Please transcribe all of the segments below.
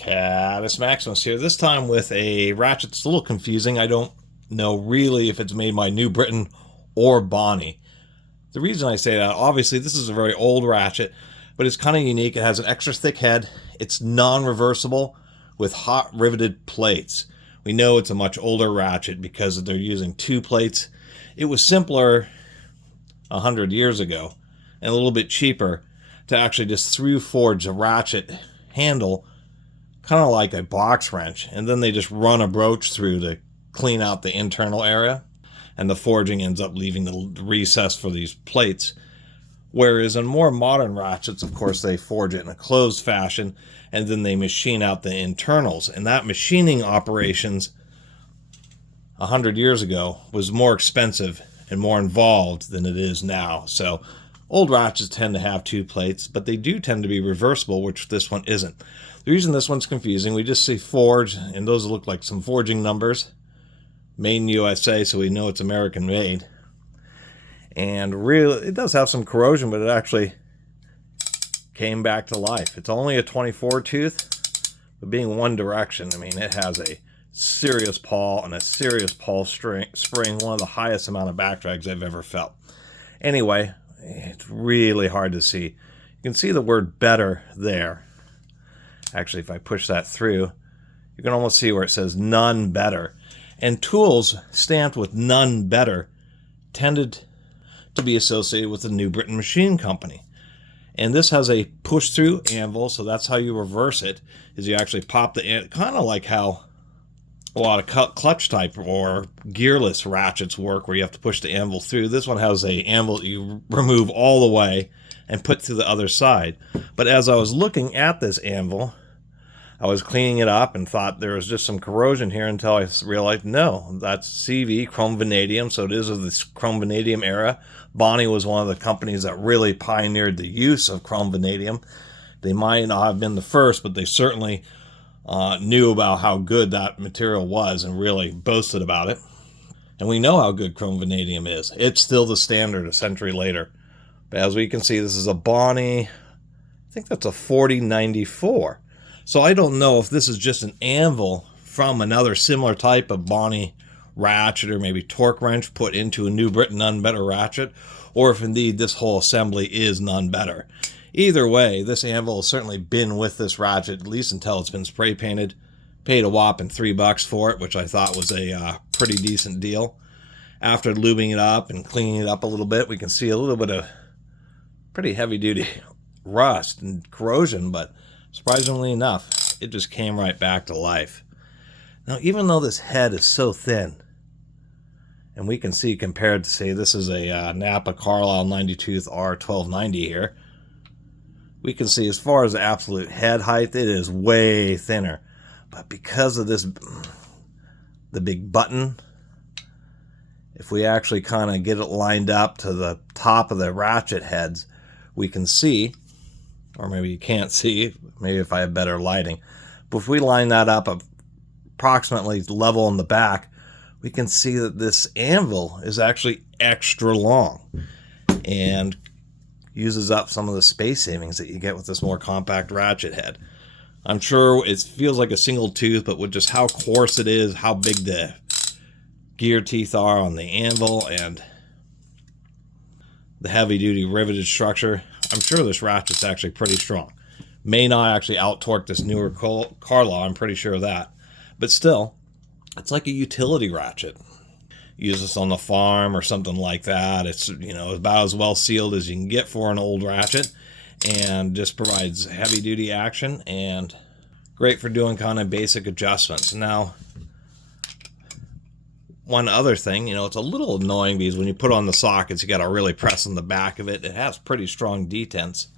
Catus Maximus here, this time with a ratchet that's a little confusing. I don't know really if it's made by New Britain or Bonney. The reason I say that, obviously this is a very old ratchet, but it's kind of unique. It has an extra thick head. It's non-reversible with hot riveted plates. We know it's a much older ratchet because they're using two plates. It was simpler 100 years ago and a little bit cheaper to actually just through forge a ratchet handle, kind of like a box wrench, and then they just run a broach through to clean out the internal area, and the forging ends up leaving the recess for these plates. Whereas in more modern ratchets, of course, they forge it in a closed fashion, and then they machine out the internals. And that machining operations 100 years ago was more expensive and more involved than it is now. So old ratchets tend to have two plates, but they do tend to be reversible, which this one isn't. The reason this one's confusing, we just see forge, and those look like some forging numbers. Made in USA, so we know it's American made. And really, it does have some corrosion, but it actually came back to life. It's only a 24 tooth, but being one direction, I mean, it has a serious pawl and a serious pawl spring, one of the highest amount of back drags I've ever felt. Anyway, it's really hard to see. You can see the word better there. Actually, if I push that through, you can almost see where it says none better. And tools stamped with none better tended to be associated with the New Britain Machine Company. And this has a push-through anvil, so that's how you reverse it, is you actually pop the anvil, kind of like how a lot of clutch type or gearless ratchets work, where you have to push the anvil through. This one has a anvil that you remove all the way and put through the other side. But as I was looking at this anvil, I was cleaning it up and thought there was just some corrosion here until I realized, no, that's CV, chrome vanadium, so it is of this chrome vanadium era. Bonney was one of the companies that really pioneered the use of chrome vanadium. They might not have been the first, but they certainly knew about how good that material was and really boasted about it. And we know how good chrome vanadium is. It's still the standard a century later. But as we can see, this is a Bonney, I think that's a 4094. So I don't know if this is just an anvil from another similar type of Bonney ratchet, or maybe torque wrench put into a New Britain none better ratchet, or if indeed this whole assembly is none better. Either way, this anvil has certainly been with this ratchet, at least until it's been spray painted. Paid a whopping $3 for it, which I thought was a pretty decent deal. After lubing it up and cleaning it up a little bit, we can see a little bit of pretty heavy duty rust and corrosion, but surprisingly enough, it just came right back to life. Now, even though this head is so thin, and we can see compared to, say, this is a Napa Carlisle 90 tooth R1290 here, we can see as far as the absolute head height, it is way thinner. But because of this, the big button, if we actually kind of get it lined up to the top of the ratchet heads, we can see, or maybe you can't see, maybe if I have better lighting, but if we line that up approximately level in the back, we can see that this anvil is actually extra long and uses up some of the space savings that you get with this more compact ratchet head. I'm sure it feels like a single tooth, but with just how coarse it is, how big the gear teeth are on the anvil, and the heavy-duty riveted structure, I'm sure this ratchet's actually pretty strong. May not actually out-torque this newer Carlisle, I'm pretty sure of that. But still, it's like a utility ratchet. Use this on the farm or something like that. It's, you know, about as well sealed as you can get for an old ratchet, and just provides heavy-duty action and great for doing kind of basic adjustments. Now, one other thing, you know, it's a little annoying because when you put on the sockets, you got to really press on the back of it. It has pretty strong detents.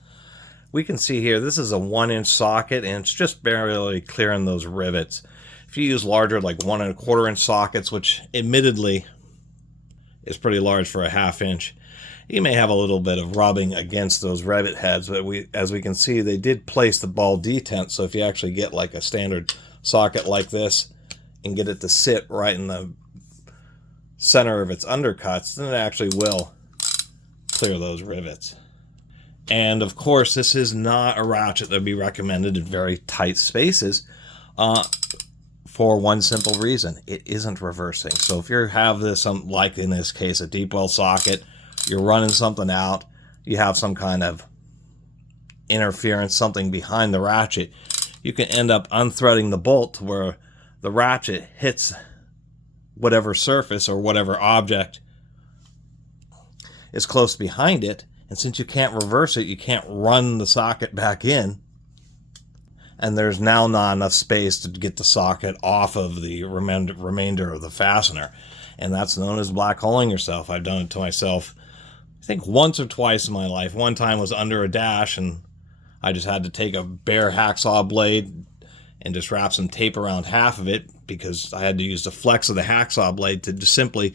We can see here, this is a 1-inch socket, and it's just barely clearing those rivets. If you use larger, like 1¼ inch sockets, which admittedly is pretty large for a 1/2 inch, you may have a little bit of rubbing against those rivet heads, but as we can see, they did place the ball detent, so if you actually get like a standard socket like this and get it to sit right in the center of its undercuts, then it actually will clear those rivets. And of course, this is not a ratchet that would be recommended in very tight spaces for one simple reason. It isn't reversing. So if you have this, like in this case, a deep well socket, you're running something out, you have some kind of interference, something behind the ratchet, you can end up unthreading the bolt to where the ratchet hits whatever surface or whatever object is close behind it. And since you can't reverse it, you can't run the socket back in. And there's now not enough space to get the socket off of the remainder of the fastener. And that's known as black holing yourself. I've done it to myself, I think once or twice in my life. One time was under a dash, and I just had to take a bare hacksaw blade and just wrap some tape around half of it, because I had to use the flex of the hacksaw blade to just simply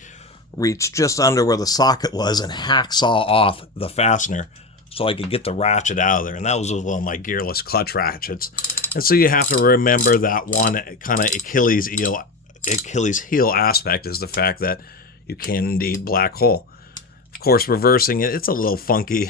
reach just under where the socket was and hacksaw off the fastener so I could get the ratchet out of there. And that was one of my gearless clutch ratchets. And so you have to remember that one kind of Achilles heel aspect is the fact that you can indeed black hole. Of course, reversing it, it's a little funky,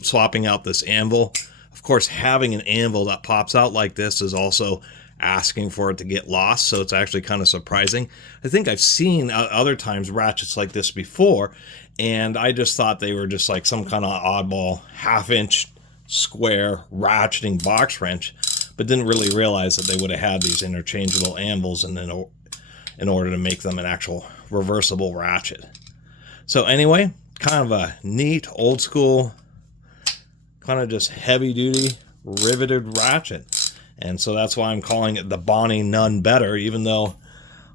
swapping out this anvil. Of course, having an anvil that pops out like this is also asking for it to get lost, so it's actually kind of surprising. I think I've seen other times ratchets like this before, and I just thought they were just like some kind of oddball half-inch square ratcheting box wrench, but didn't really realize that they would have had these interchangeable anvils in order to make them an actual reversible ratchet. So anyway, kind of a neat, old school, kind of just heavy duty riveted ratchet. And so that's why I'm calling it the Bonney None Better, even though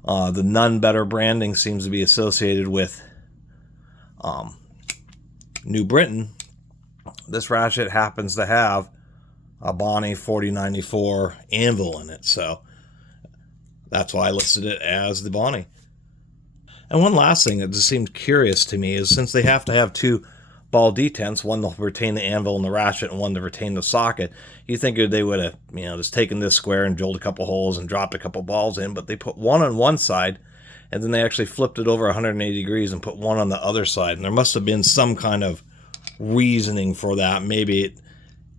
the None Better branding seems to be associated with New Britain. This ratchet happens to have a Bonney 4094 anvil in it, so that's why I listed it as the Bonney. And one last thing that just seemed curious to me is, since they have to have two ball detents, one to retain the anvil and the ratchet and one to retain the socket, you think they would have, just taken this square and drilled a couple holes and dropped a couple balls in, but they put one on one side, and then they actually flipped it over 180 degrees and put one on the other side. And there must have been some kind of reasoning for that. Maybe it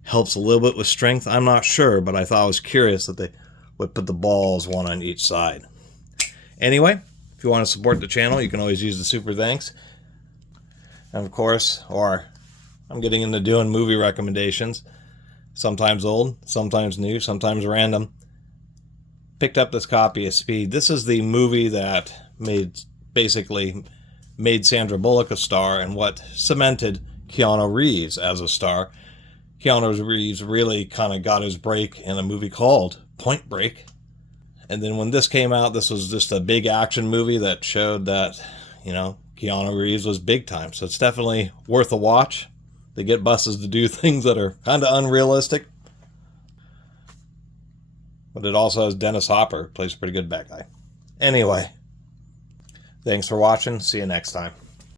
helps a little bit with strength, I'm not sure, but I thought it was curious that they would put the balls one on each side. Anyway, if you want to support the channel, you can always use the super thanks. And of course, I'm getting into doing movie recommendations. Sometimes old, sometimes new, sometimes random. Picked up this copy of Speed. This is the movie that basically made Sandra Bullock a star and what cemented Keanu Reeves as a star. Keanu Reeves really kind of got his break in a movie called Point Break. And then when this came out, this was just a big action movie that showed that, Keanu Reeves was big time. So it's definitely worth a watch. They get buses to do things that are kind of unrealistic. But it also has Dennis Hopper, plays a pretty good bad guy. Anyway, thanks for watching. See you next time.